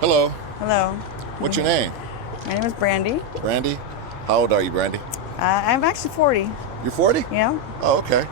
Hello. Hello. What's your name? My name is Brandy. Brandy? How old are you, Brandy? I'm actually 40. You're 40? Yeah. Oh, okay.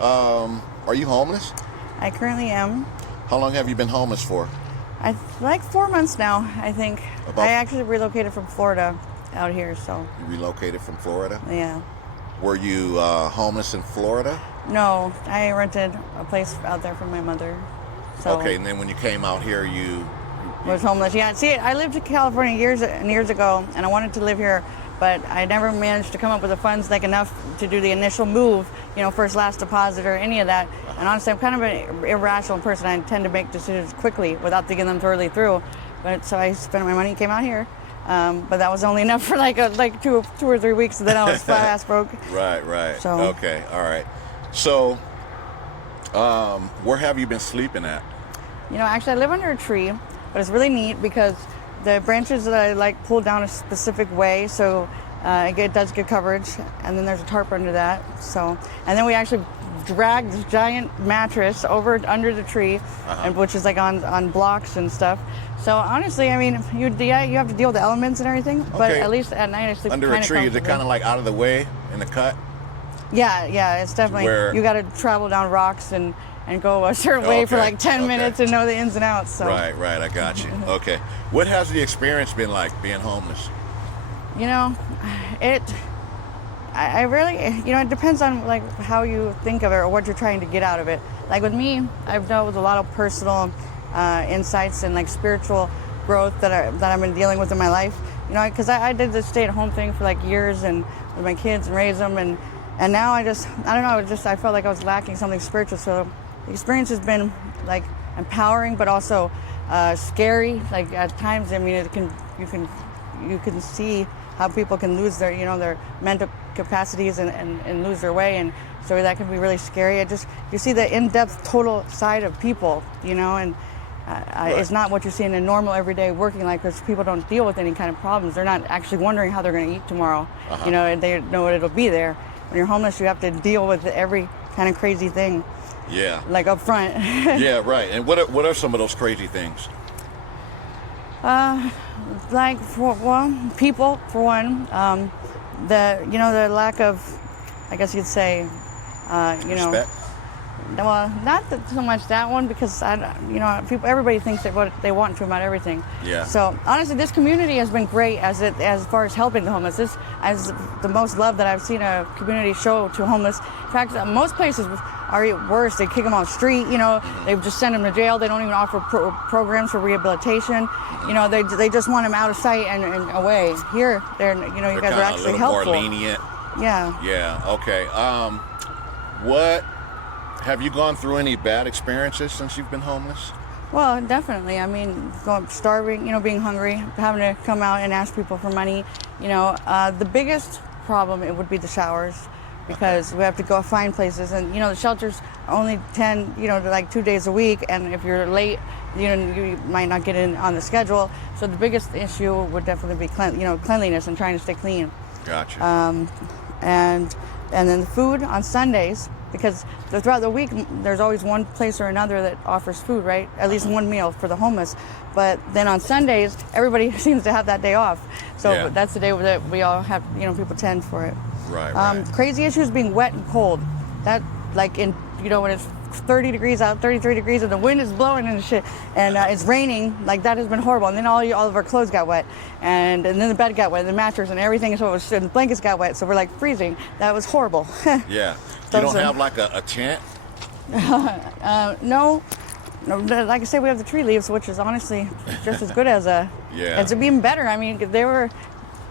Are you homeless? I currently am. How long have you been homeless for? Like 4 months now, I think. About- I actually relocated from Florida out here, so You relocated from Florida? yeah. Were you homeless in Florida? No, I rented a place out there for my mother. So Okay, and then when you came out here, you was homeless. Yeah. See, I lived in California years and years ago, and I wanted to live here, but I never managed to come up with the funds like enough to do the initial move. First, last deposit, or any of that. And honestly, I'm kind of an irrational person. I tend to make decisions quickly without thinking them thoroughly through. But so I spent my money, came out here. But that was only enough for like two or 3 weeks, and then I was flat ass broke. Right. So Okay, all right. So, where have you been sleeping at? Actually, I live under a tree, but it's really neat because the branches that I pull down a specific way, so it does good coverage, and then there's a tarp under that. So, and then we actually drag this giant mattress over under the tree, and which is like on blocks and stuff. So honestly, I mean, you have to deal with the elements and everything, but Okay. at least at night I sleep Under a kinda tree, is it comfortably. kind of like out of the way in the cut? Yeah, it's definitely, Where- you got to travel down rocks and go a certain way for Okay, like 10 okay. minutes and know the ins and outs. So. Right, I got you. Okay. What has the experience been like being homeless? I really, it depends on like how you think of it or what you're trying to get out of it. Like with me, I've dealt with a lot of personal insights and like spiritual growth that I've been dealing with in my life. Because I did this stay-at-home thing for like years and with my kids and raise them, and now I don't know, I felt like I was lacking something spiritual. So the experience has been like empowering, but also scary. Like at times, I mean, you can see how people can lose their their mental capacities and lose their way, and so that can be really scary. You see the in-depth total side of people, and Right. it's not what you see in a normal everyday working life, because people don't deal with any kind of problems. They're not actually wondering how they're going to eat tomorrow, and they know it'll be there. When you're homeless, you have to deal with every kind of crazy thing, Yeah. like up front. Yeah, right. And what are some of those crazy things? Like people for one, the lack of, I guess you'd say, Respect? well, not so much that one, because everybody thinks that what they want to about everything. Yeah. So honestly, this community has been great as far as helping the homeless. This is the most love that I've seen a community show to homeless. In fact, most places are worse. They kick them off the street. They just send them to jail. They don't even offer programs for rehabilitation. They just want them out of sight and away. Here, you They're guys kinda are actually a little helpful. more lenient. Yeah. Yeah. Okay. What have you gone through any bad experiences since you've been homeless? Well, definitely. I mean, starving, being hungry, having to come out and ask people for money. The biggest problem, it would be the showers, because we have to go find places, and the shelters are only 10, like 2 days a week, and if you're late, you might not get in on the schedule. So the biggest issue would definitely be cleanliness and trying to stay clean. Gotcha. And then the food on Sundays, because throughout the week there's always one place or another that offers food, right? At least one meal for the homeless. But then on Sundays, everybody seems to have that day off. So Yeah. that's the day that we all have, people tend for it. Right. Crazy issues being wet and cold. That, like when it's 30 degrees out, 33 degrees, and the wind is blowing and shit, and it's raining, like that has been horrible. And then all of our clothes got wet, and then the bed got wet, and the mattress and everything, and the blankets got wet, so we're like freezing. That was horrible. Yeah. You don't have like a tent? No, like I said, we have the tree leaves, which is honestly just as good as Yeah. it's even better. I mean, they were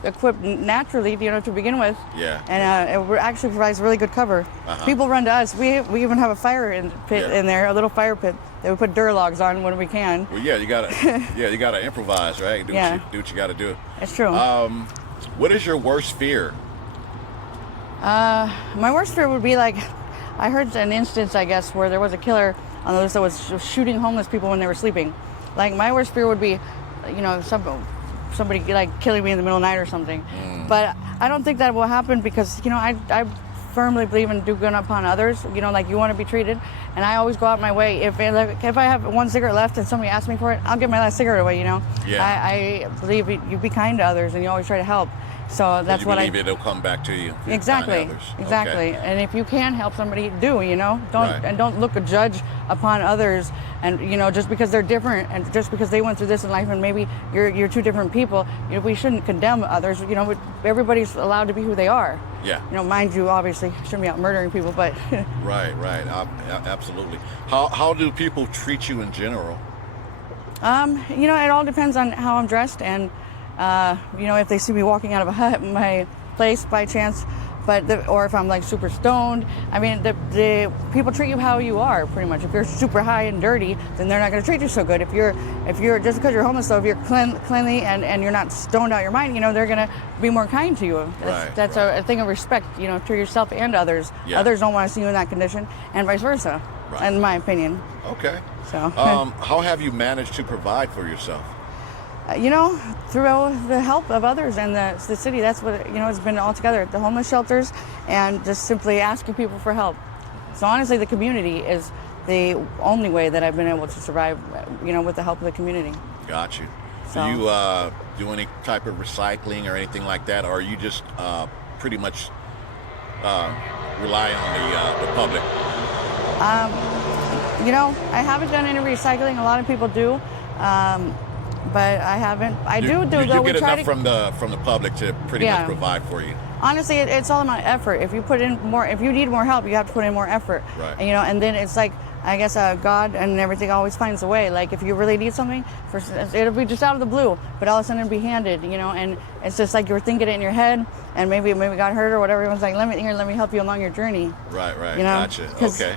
equipped naturally, to begin with. Yeah. And it actually provides really good cover. People run to us. We even have a fire pit Yeah. in there, a little fire pit that we put Duralogs on when we can. Well, yeah, you gotta improvise, right? Do what you gotta do. It's true. What is your worst fear? My worst fear would be like, I heard an instance, I guess, where there was a killer on the list that was shooting homeless people when they were sleeping. Like my worst fear would be, somebody like killing me in the middle of the night or something. But I don't think that will happen, because I firmly believe in do good upon others. You know, like you want to be treated, and I always go out my way. If I have one cigarette left and somebody asks me for it, I'll give my last cigarette away. You know, Yeah. I believe you be kind to others, and you always try to help. So that's what I believe it'll come back to you. exactly, exactly. Okay. And if you can help somebody, do, you know, Right. don't look a judge upon others, and you know, just because they're different and just because they went through this in life, and maybe you're two different people, you know, we shouldn't condemn others. You know, everybody's allowed to be who they are. Yeah. You know, mind you, obviously shouldn't be out murdering people, but Right. Absolutely. How do people treat you in general? you know, it all depends on how I'm dressed, and you know, if they see me walking out of my place by chance, or if I'm like super stoned. I mean, the people treat you how you are, pretty much. If you're super high and dirty, then they're not going to treat you so good. If you're just because you're homeless, though, if you're cleanly and you're not stoned out your mind, you know, they're going to be more kind to you. That's a thing of respect, you know, to yourself and others. Yeah. Others don't want to see you in that condition, and vice versa, in my opinion. Okay. So, how have you managed to provide for yourself? you know, through the help of others and the city. That's what, you know, it's been all together. The homeless shelters and just simply asking people for help. So honestly, the community is the only way that I've been able to survive, you know, with the help of the community. Got you. So, Do you do any type of recycling or anything like that, or are you just pretty much rely on the public? you know, I haven't done any recycling. A lot of people do. But I haven't. You though. get enough from the public to pretty much provide for you. Honestly, it's all about effort. If you put in more, if you need more help, you have to put in more effort. Right. And, you know, and then it's like, I guess God and everything always finds a way. Like if you really need something, it'll be just out of the blue, but all of a sudden it'll be handed. You know, and it's just like you're thinking it in your head, and maybe got hurt or whatever. Everyone's like, let me help you along your journey. Right. You know? Gotcha. Okay.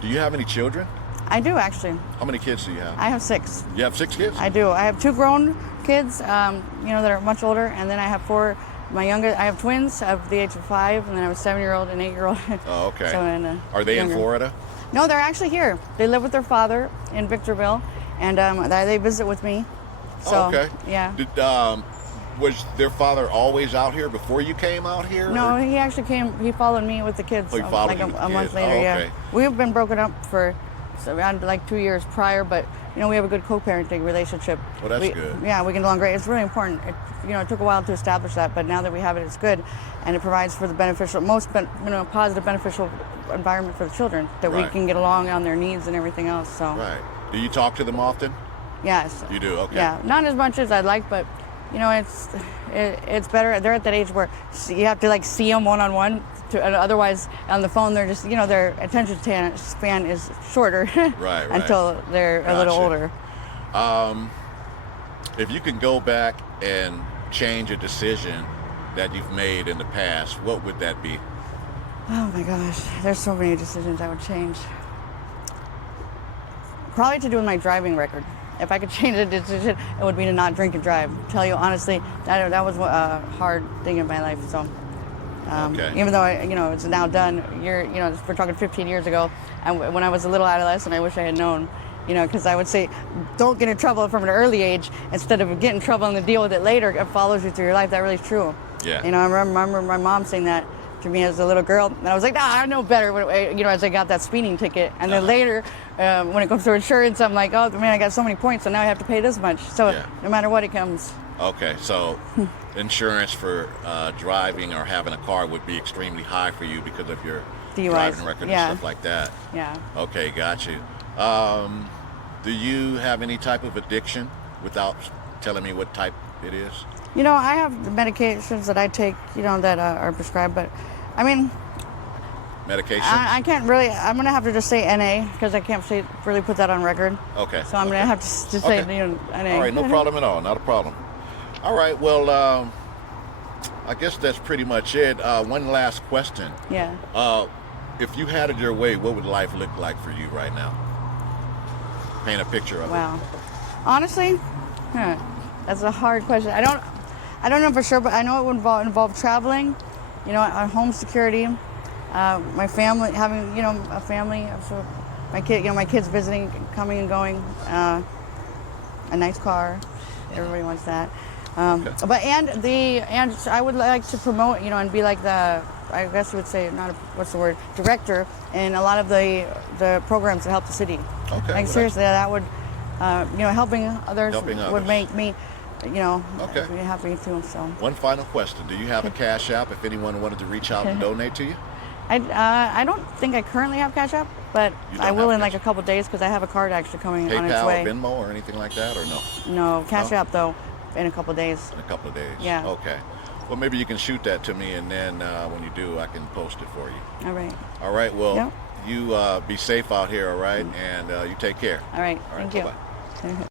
Do you have any children? I do, actually. How many kids do you have? I have 6. You have 6 kids? I do. I have 2 grown kids, you know, that are much older, and then I have 4. I have twins of the age of 5, and then I have a 7-year-old and 8-year-old. Oh, okay. So, are they younger. in Florida? No, they're actually here. They live with their father in Victorville, and they visit with me. So, okay. Yeah. Was their father always out here before you came out here? No, or? he actually came. He followed me with the kids. Oh, he followed like you with a the month kids. later. Oh, Yeah. okay. We've been broken up for around like 2 years prior, but you know, we have a good co-parenting relationship. Well, that's good. Yeah, we get along great. It's really important. It took a while to establish that, but now that we have it, it's good, and it provides for the positive, beneficial environment for the children that we Right. can get along on their needs and everything else. So. Right. Do you talk to them often? Yes. You do. Okay. Yeah, not as much as I'd like, but you know, it's better. They're at that age where you have to like see them one-on-one. Otherwise, on the phone, they're just, you know, their attention span is shorter. Right. Until they're a little older. If you can go back and change a decision that you've made in the past, what would that be? Oh my gosh, there's so many decisions I would change. Probably to do with my driving record. If I could change a decision, it would be to not drink and drive. Tell you honestly, that was a hard thing in my life. So, Okay. even though it's now done, we're talking 15 years ago, and when I was a little adolescent, I wish I had known, you know, because I would say, don't get in trouble from an early age instead of get in trouble and to deal with it later. It follows you through your life. That really is true. Yeah. You know, I remember my mom saying that to me as a little girl, and I was like, I know better. As I got that speeding ticket, and then later, when it comes to insurance, I'm like, oh man, I got so many points, so now I have to pay this much. So no matter what, it comes. Okay, so insurance for driving or having a car would be extremely high for you because of your DUIs. driving record and stuff like that. Yeah. Okay, got you. Do you have any type of addiction without telling me what type it is? You know, I have the medications that I take, you know, that are prescribed, but I mean, Medication? I can't really. I'm gonna have to just say NA because I can't really put that on record. Okay. So I'm gonna have to just say NA. All right, no problem at all. Not a problem. All right. Well, I guess that's pretty much it. One last question. Yeah. If you had it your way, what would life look like for you right now? Paint a picture of it. Wow. Honestly, that's a hard question. I don't know for sure, but I know it would involve traveling. You know, home security. My family, having, you know, a family, so my kids visiting, coming and going, a nice car, everybody wants that. Okay. And I would like to promote, you know, and be like the, I guess you would say, not a, what's the word, director in a lot of the programs that help the city. Okay. Like seriously, that would, you know, helping others would make me, you know, be happy too. So. One final question: do you have a Cash App if anyone wanted to reach out and donate to you? I don't think I currently have Cash App, but I will in like a couple days because I have a card actually coming on its way. PayPal or Venmo or anything like that, or no? No, Cash App though, in a couple days. In a couple of days. Yeah. Okay. Well, maybe you can shoot that to me, and then when you do, I can post it for you. All right. All right. Well, you be safe out here. All right, and you take care. All right. All right. Thank you. Bye-bye.